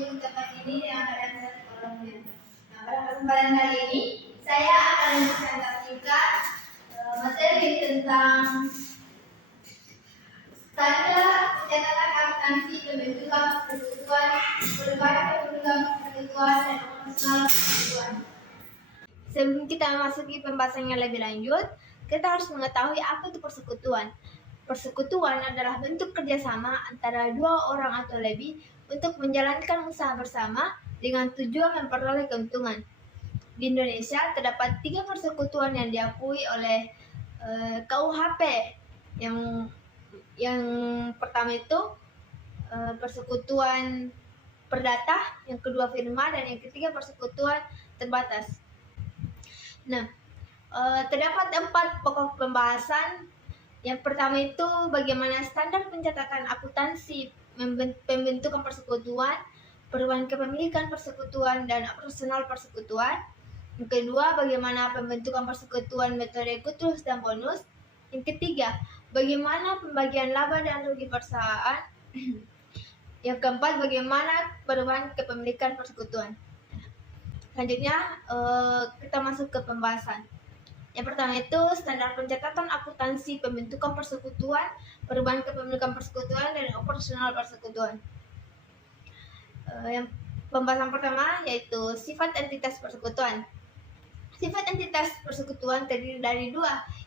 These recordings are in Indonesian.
di tempat ini dengan keadaan satu orangnya. Nah, pada kesempatan kali ini saya akan mempresentasikan materi tentang standar pencatatan akuntansi pembentukan persekutuan, perubahan pembentukan persekutuan dan operasional persekutuan. Sebelum kita memasuki pembahasannya lebih lanjut, kita harus mengetahui apa itu persekutuan. Persekutuan adalah bentuk kerjasama antara dua orang atau lebih untuk menjalankan usaha bersama dengan tujuan memperoleh keuntungan. Di Indonesia terdapat 3 persekutuan yang diakui oleh KUHP. Yang pertama itu persekutuan perdata, yang kedua firma, dan yang ketiga persekutuan terbatas. Nah, terdapat 4 pokok pembahasan. Yang pertama itu bagaimana standar pencatatan akuntansi pembentukan persekutuan, perubahan kepemilikan persekutuan, dan operasional persekutuan. Yang kedua, bagaimana pembentukan persekutuan, metode kutus dan bonus. Yang ketiga, bagaimana pembagian laba dan rugi perusahaan. Yang keempat, bagaimana perubahan kepemilikan persekutuan. Selanjutnya kita masuk ke pembahasan. Yang pertama itu standar pencatatan akuntansi pembentukan persekutuan, perubahan kepemilikan persekutuan, dan operasional persekutuan. Yang pembahasan pertama yaitu sifat entitas persekutuan. Sifat entitas persekutuan terdiri dari 2.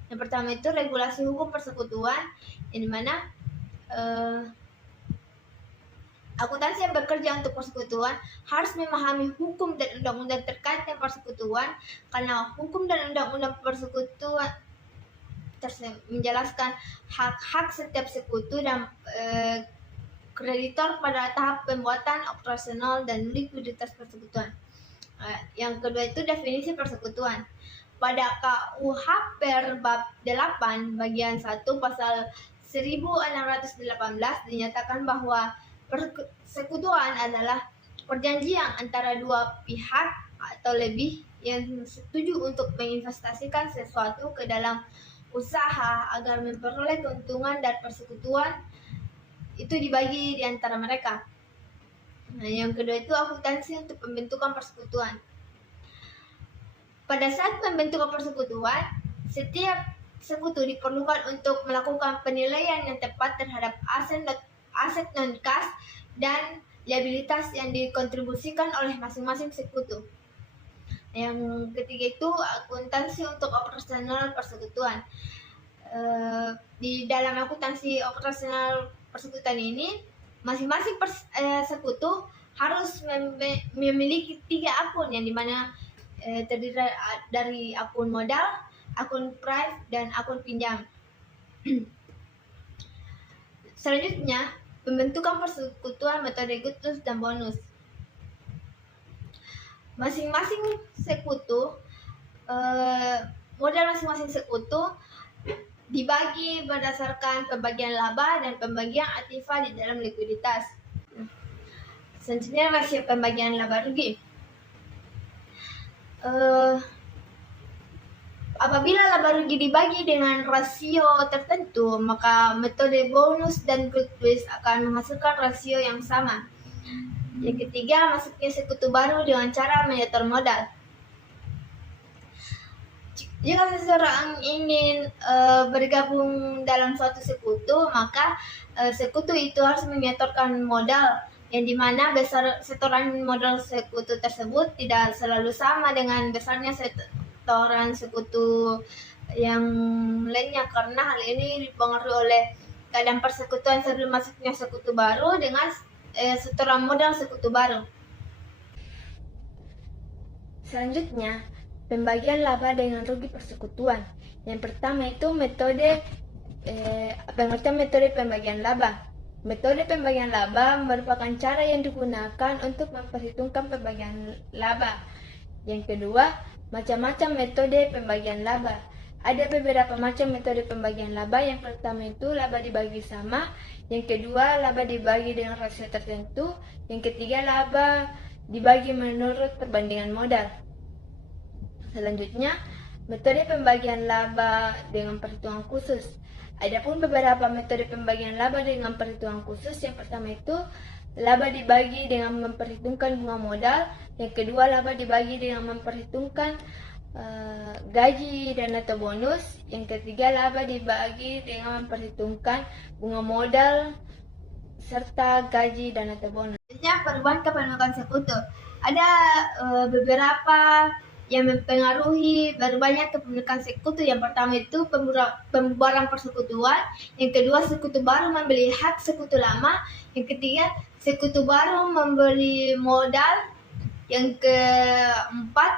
Yang pertama itu regulasi hukum persekutuan, yang dimana akuntansi yang bekerja untuk persekutuan harus memahami hukum dan undang-undang terkait dengan persekutuan, karena hukum dan undang-undang persekutuan menjelaskan hak-hak setiap sekutu dan kreditor pada tahap pembuatan, operasional, dan likuiditas persekutuan. Yang kedua itu definisi persekutuan. Pada KUHP bab 8 bagian 1 pasal 1618 dinyatakan bahwa persekutuan adalah perjanjian antara dua pihak atau lebih yang setuju untuk menginvestasikan sesuatu ke dalam usaha agar memperoleh keuntungan, dan persekutuan itu dibagi di antara mereka. Nah, yang kedua itu akuntansi untuk pembentukan persekutuan. Pada saat pembentukan persekutuan, setiap sekutu diperlukan untuk melakukan penilaian yang tepat terhadap aset non-kas dan liabilitas yang dikontribusikan oleh masing-masing sekutu. Yang ketiga itu akuntansi untuk operasional persekutuan. Di dalam akuntansi operasional persekutuan ini, masing-masing sekutu harus memiliki 3 akun, yang dimana terdiri dari akun modal, akun price, dan akun pinjam. Selanjutnya, pembentukan persekutuan, metode kutus dan bonus. Masing-masing sekutu, modal masing-masing sekutu dibagi berdasarkan pembagian laba dan pembagian aktiva di dalam likuiditas. Selanjutnya rasio pembagian laba rugi. Apabila laba rugi dibagi dengan rasio tertentu, maka metode bonus dan kutus akan menghasilkan rasio yang sama. Yang ketiga, masuknya sekutu baru dengan cara menyetor modal. Jika seseorang ingin bergabung dalam suatu sekutu, maka sekutu itu harus menyetorkan modal, yang dimana besar setoran modal sekutu tersebut tidak selalu sama dengan besarnya setoran sekutu yang lainnya, karena hal ini dipengaruhi oleh keadaan persekutuan sebelum masuknya sekutu baru dengan setoran modal sekutu baru. Selanjutnya, pembagian laba dengan rugi persekutuan. Yang pertama itu metode pembagian laba. Metode pembagian laba merupakan cara yang digunakan untuk memperhitungkan pembagian laba. Yang kedua, macam-macam metode pembagian laba. Ada beberapa macam metode pembagian laba. Yang pertama itu laba dibagi sama. Yang kedua, laba dibagi dengan rasio tertentu. Yang ketiga, laba dibagi menurut perbandingan modal. Selanjutnya, metode pembagian laba dengan perhitungan khusus. Adapun beberapa metode pembagian laba dengan perhitungan khusus. Yang pertama itu laba dibagi dengan memperhitungkan bunga modal. Yang kedua, laba dibagi dengan memperhitungkan gaji dan atau bonus. Yang ketiga, laba dibagi dengan memperhitungkan bunga modal serta gaji dan atau bonus. Perubahan kepemilikan sekutu. Ada beberapa yang mempengaruhi berubahnya kepemilikan sekutu. Yang pertama itu pembubaran persekutuan. Yang kedua, sekutu baru membeli hak sekutu lama. Yang ketiga, sekutu baru membeli modal. Yang keempat,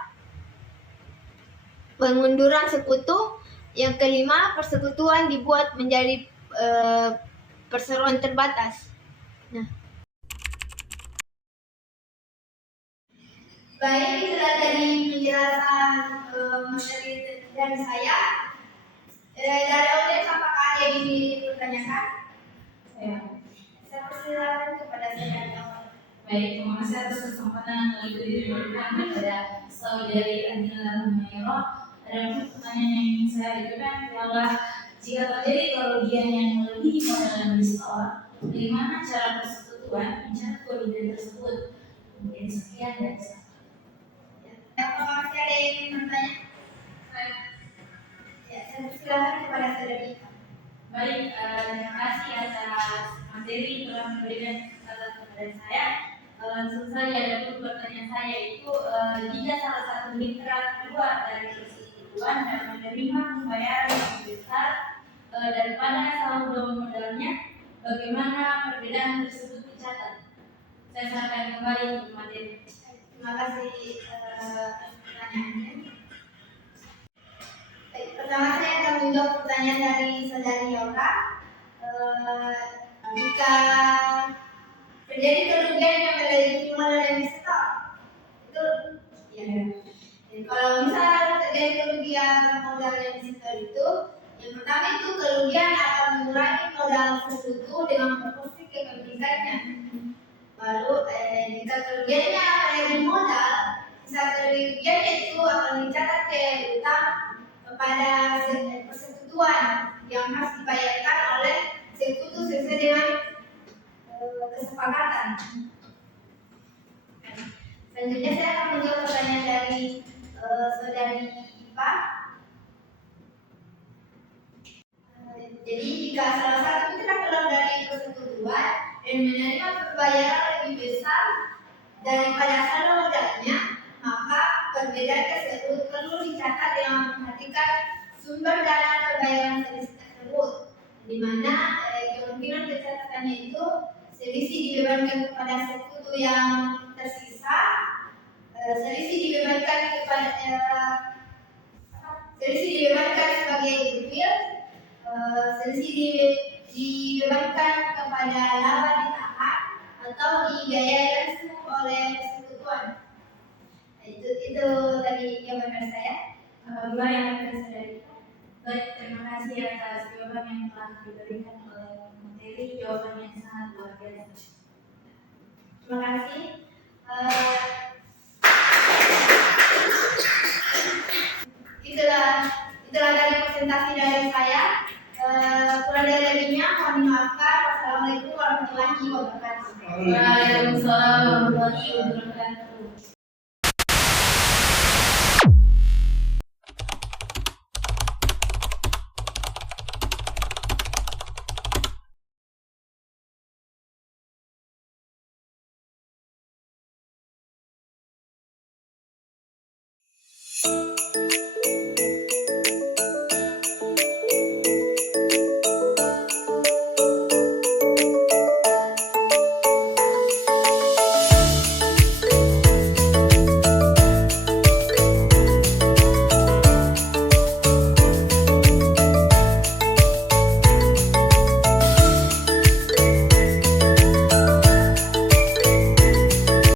pengunduran sekutu. Yang kelima, persekutuan dibuat menjadi perseroan terbatas. Nah, baik, itulah tadi penjelasan materi dari saya. Dari audiens, apakah ada yang dipertanyakan? Saya persilakan kepada saya. Baik, terima kasih atas kesempatan yang diberikan kepada saudari Adila Humairah. Ada pertanyaan yang ingin saya ajukan adalah jika terjadi kerugian yang melebihi modal yang disetor, bagaimana cara persekutuan mencatat kerugian tersebut? Mungkin sekian dari saya. Apakah masih ada yang ingin bertanya? Ya, saya persilakan kepada saudari. Baik, terima kasih atas materi yang telah memberikan kesempatan kepada saya. Langsung saja, ada pertanyaan saya itu jika salah satu mitra keluar dari persekutuan dan menerima pembayaran yang lebih besar daripada saldo modalnya, bagaimana perbedaan tersebut dicatat? Saya sampaikan kembali ke materi. Terima kasih pertanyaannya. Pertama, saya akan menjawab pertanyaan dari saudari Yola. Jika terjadi kerugian yang melebihi modal yang disetor, itu ya. Jadi, kalau misalnya terjadi kerugian modal yang disetor itu, yang pertama itu kerugian akan mengurangi modal sekutu dengan proporsi kepemilikannya. Lalu jika kerugiannya melebihi modal, sisa kerugian itu akan dicatat ke utang kepada persekutuan yang harus dibayarkan oleh sekutu sesuai dengan kesepakatan. Selanjutnya saya akan menjawab pertanyaan dari saudari Ipa. Jadi jika salah satu mitra keluar dari persekutuan dan menerima pembayaran lebih besar daripada saldo modalnya, maka perbedaan tersebut perlu dicatat dengan memperhatikan sumber dana pembayaran selisih tersebut, di mana kemungkinan pencatatannya itu selisih dibebankan kepada sekutu yang tersisa, selisih dibebankan sebagai goodwill, selisih dibebankan kepada laba ditahan atau dibiayai langsung oleh persekutuan. Itu tadi jawaban saya. Baik, terima kasih atas jawaban yang telah diberikan oleh materi, jawaban yang sangat luar biasa. Terima kasih. Itulah tadi presentasi dari saya. Kurang dari lebihnya mohon dimaafkan. Wassalamualaikum warahmatullahi wabarakatuh. Waalaikumsalam warahmatullahi wabarakatuh.